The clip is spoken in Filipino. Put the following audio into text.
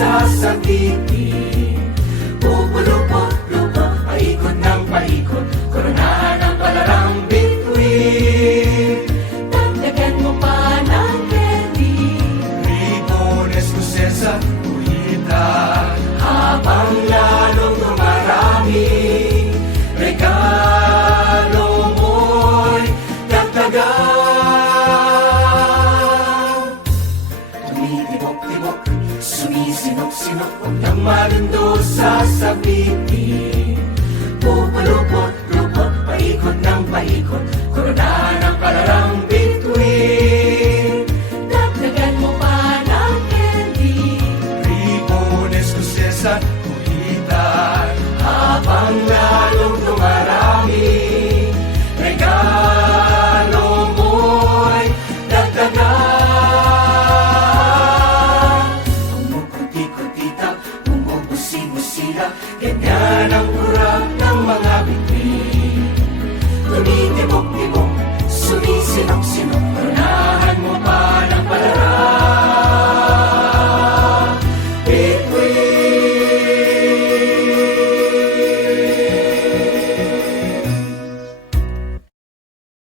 sasabitin. Pupulupot-lupot, paikot ng paikot, koronahan ang palarang bituin. Dagdagan mo pa ng candy, ribbon, eskosesa, guhita, habang lalong dumarami. Regalo mo'y dagdagan. Tumitibok-tibok, sumisinok-sinok, huwag nang malundo sasabitin. Pupulupot-lupot, paikot ng paikot, koronahan ang palarang bituin. Dagdagan mo pa ng candy, ribbon, eskosesa, guhitan, habang lalong dumarami. Regalo mo'y dagdagan. Kumukuti-kutita, bumubusi-busila, ganyan ang kurap ng mga